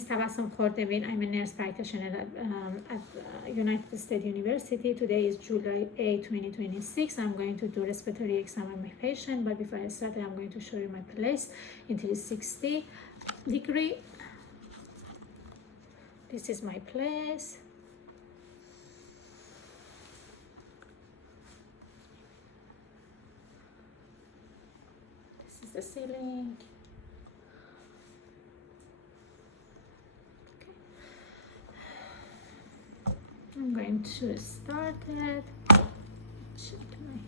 is Tabassum Khordevin. I'm a nurse practitioner at United States University. Today is July 8, 2026. I'm going to do respiratory exam on my patient, but before I start, I'm going to show you my place in 360 degree. This is my place. This is the ceiling. I'm going to start it. Check my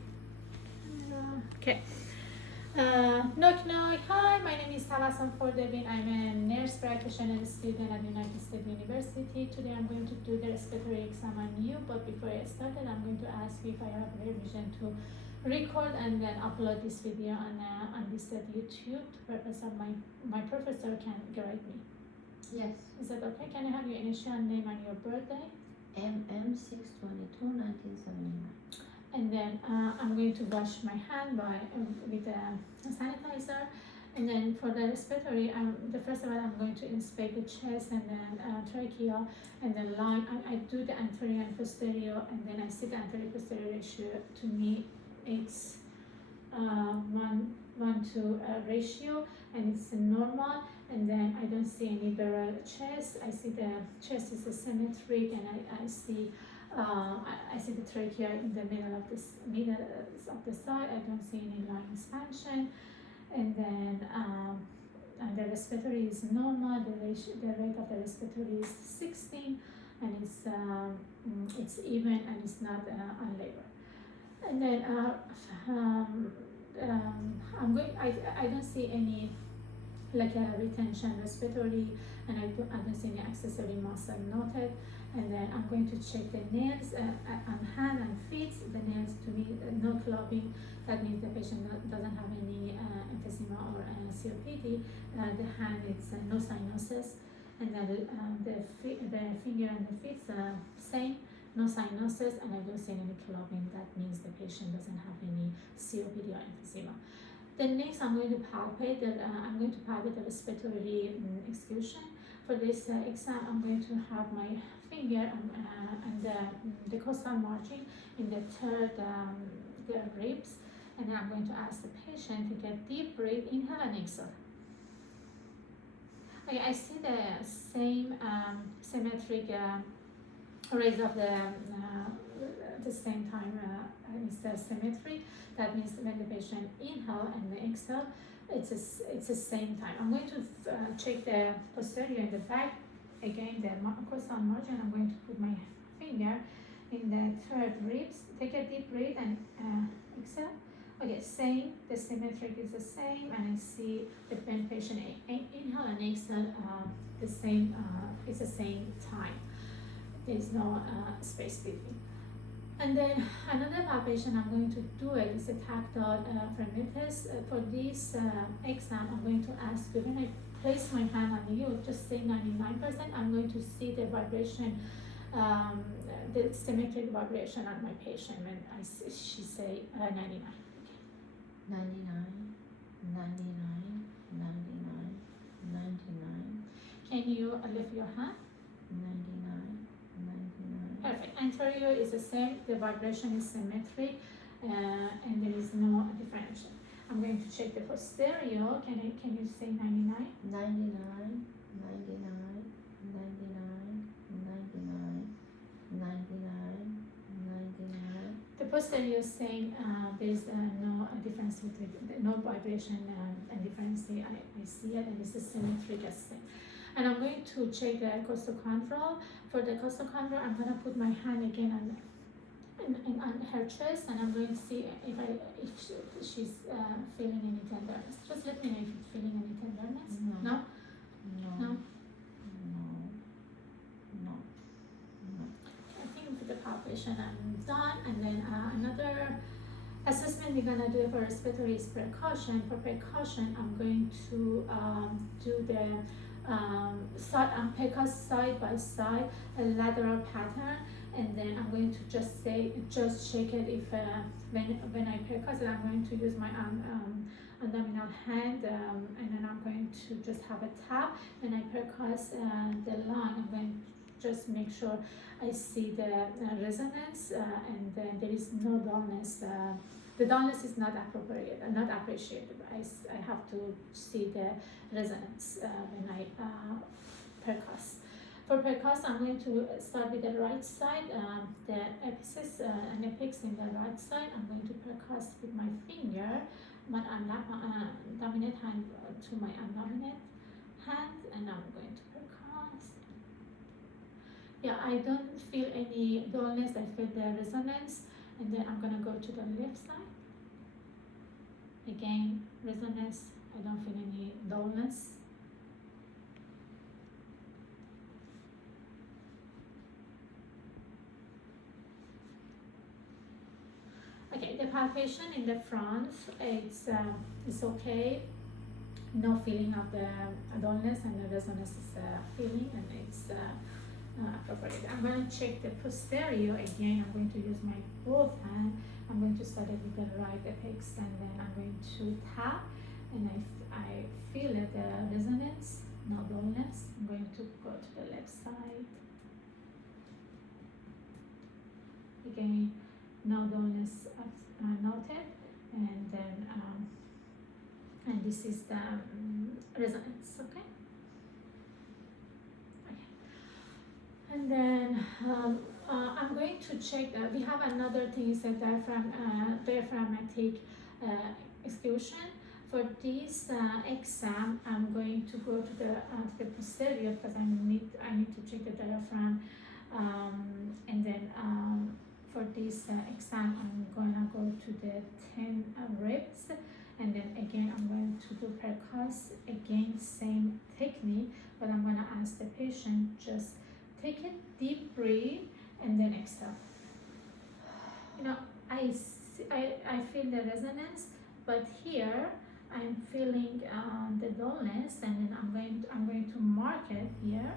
camera. Okay. Knock knock. Hi, my name is Tabassum Khordevin. I'm a nurse practitioner student at United States University. Today I'm going to do the respiratory exam on you, but before I start it, I'm going to ask you if I have permission to record and then upload this video on this YouTube to purpose of my professor can guide me. Yes. Is that okay? Can I have your initial name and your birthday? MM 622 1979. And then I'm going to wash my hand with a sanitizer. And then for the respiratory, the first of all, I'm going to inspect the chest and then trachea and then line. I do the anterior and posterior, and then I see the anterior posterior ratio. To me, it's 1:1 ratio, and it's normal. And then I don't see any barrel chest. I see the chest is symmetric, and I see I see the trachea in the middle of the side. I don't see any line expansion, and then and the respiratory is normal. The rate of the respiratory is 16, and it's even and it's not unlabored. And then I don't see any like a retention respiratory, and I don't see any accessory muscle noted. And then I'm going to check the nails on hand and feet. The nails to me no clubbing. That means the patient doesn't have any emphysema or COPD. The hand it's no cyanosis, and then the finger and the feet same, no cyanosis, and I don't see any clubbing. That means the patient doesn't have any COPD or emphysema. Then next, I'm going to palpate the respiratory exclusion. For this exam, I'm going to have my finger and the costal margin in the third the ribs, and then I'm going to ask the patient to get deep breath, inhale and exhale. Okay, I see the same symmetric raise of the same time is the symmetry. That means when the patient inhale and the exhale, it's the same time. I'm going to check the posterior in the back. Again, the costal margin. I'm going to put my finger in the third ribs. Take a deep breath and exhale. Okay, same. The symmetric is the same, and I see the patient inhale and exhale the same. It's the same time. There is no space between. And then another palpation I'm going to do it is a tactile firmness. For this exam, I'm going to ask you, when I place my hand on you, just say 99%, I'm going to see the vibration, the symmetric vibration on my patient when she say 99. 99, 99, 99, 99. Can you lift your hand? 99, 99. Perfect. Anterior is the same, the vibration is symmetric, and there is no differential. I'm going to check the posterior. Can you say 99? 99, 99, 99, 99, 99, 99. The posterior is saying there is no difference with no vibration and difference. I see it, and it's the symmetric as same. And I'm going to check the costochondral. For the costochondral, I'm going to put my hand again on her chest, and I'm going to see if she's feeling any tenderness. Just let me know if you're feeling any tenderness. No. No? No. No? No. I think with the palpation I'm done. And then another assessment we're going to do for respiratory is percussion. For percussion, I'm going to do the percuss side by side, a lateral pattern, and then I'm going to just shake it. If when I percuss it, I'm going to use my abdominal hand, and then I'm going to just have a tap. When I percuss the lung, I'm going to just make sure I see the resonance, and then there is no dullness. The dullness is not appropriate, not appreciated. I have to see the resonance when I percuss. For percuss, I'm going to start with the right side, the epiphysis and apex in the right side. I'm going to percuss with my finger, my dominant hand to my undominant hand, and I'm going to percuss. Yeah, I don't feel any dullness, I feel the resonance, and then I'm gonna go to the left side. Again, resonance, I don't feel any dullness. Okay, the palpation in the front, it's okay. No feeling of the dullness, and the resonance is feeling, and it's appropriate. I'm going to check the posterior again. I'm going to use my both hand. I'm going to start it with the right apex, and then I'm going to tap, and I feel it, the resonance, no dullness. I'm going to go to the left side. Again, no dullness noted, and then and this is the resonance. Okay. And then I'm going to check. We have another thing is the diaphragmatic exclusion. For this exam, I'm going to go to the posterior because I need to check the diaphragm, and then for this exam, I'm gonna go to the 10 reps, and then again I'm going to do percuss. Again, same technique, but I'm gonna ask the patient just take a deep breath and then exhale. You know, I feel the resonance, but here I'm feeling the dullness, and then I'm going to mark it here.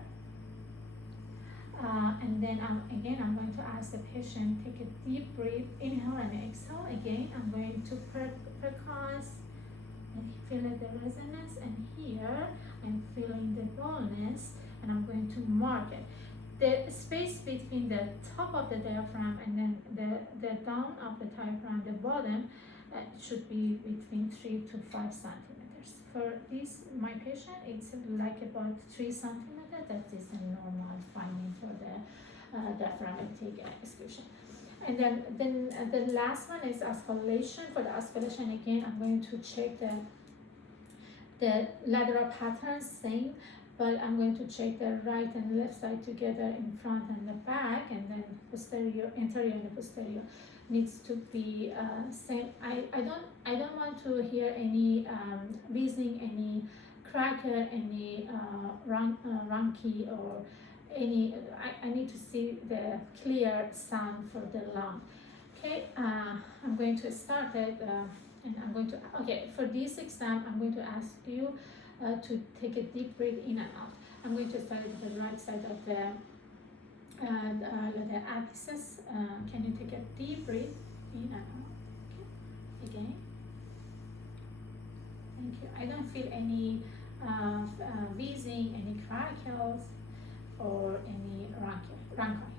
And then I'm going to ask the patient take a deep breath, inhale and exhale. Again, I'm going to percuss and feel the resonance, and here I'm feeling the dullness, and I'm going to mark it. The space between the top of the diaphragm and then the down of the diaphragm, the bottom, should be between 3 to 5 centimeters. For this, my patient, it's like about 3 centimeters. That is a normal finding for the diaphragmatic exclusion. And then the last one is osculation. For the osculation, again, I'm going to check the lateral pattern, same, but I'm going to check the right and left side together in front and the back, and then posterior, anterior and posterior needs to be same. I don't want to hear any wheezing, any cracker, any runky, or any. I need to see the clear sound for the lung. Okay, I'm going to start it, and I'm going to. Okay, for this exam, I'm going to ask you to take a deep breath in and out. I'm going to start with the right side of the epiphysis. Can you take a deep breath in and out? Okay. Again. Thank you. I don't feel any wheezing, any crackles, or any rancor.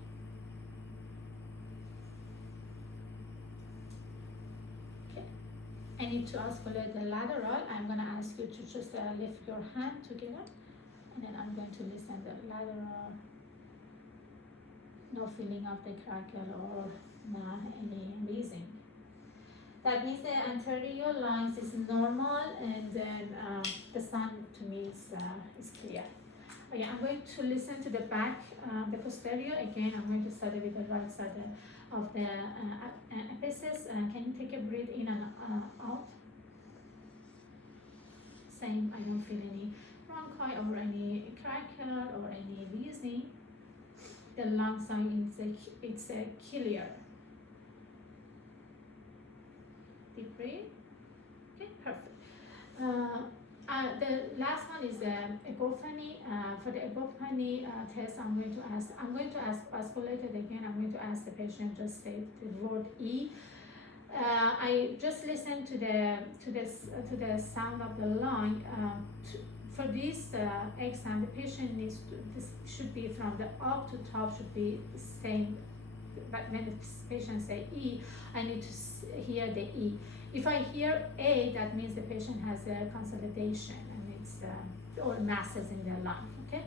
I need to osculate the lateral. I'm going to ask you to just lift your hand together, and then I'm going to listen the lateral. No feeling of the crackle or any wheezing. That means the anterior lines is normal, and then the sound to me is clear. Okay, I'm going to listen to the back, the posterior. Again, I'm going to start with the right side of the epiphysis. Can you take a breath in and out? Same, I don't feel any bronchi or any crackle or any wheezing. The lung sound it's clear. Deep breath. Okay, perfect. The last one is the epiphany. For the epiphany test, I'm going to ask osculated again. I'm going to ask the patient just say the word E. I just listened to the sound of the lung. For this exam, the patient needs to, this should be from the up to top should be the same. But when the patient say E, I need to hear the E. If I hear A, that means the patient has a consolidation and it's or masses in their lung. Okay.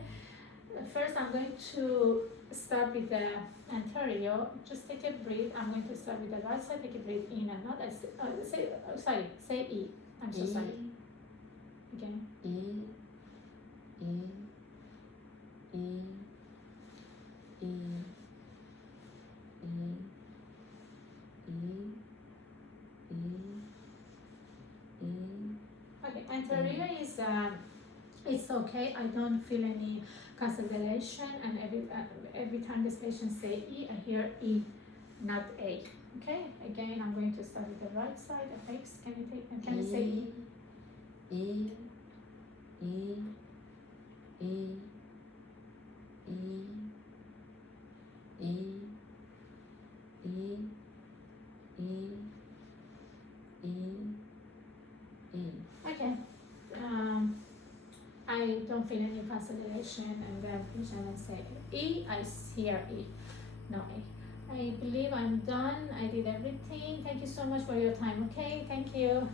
First, I'm going to start with the anterior. Just take a breath. I'm going to start with the right side. Take a breath in and out. Say E. I'm so sorry. Again. E, E, E, E, E, E, E, E. Okay, anterior is it's okay. I don't feel any consolidation, and every time this patient say E, I hear E, not A. Okay. Again, I'm going to start with the right side. Apex. Can you say E? E, E, E, E, E, E, E, E, E. Okay. I don't feel any consolidation, and then patient will say E. I hear E, no A. I believe I'm done. I did everything. Thank you so much for your time. Okay. Thank you.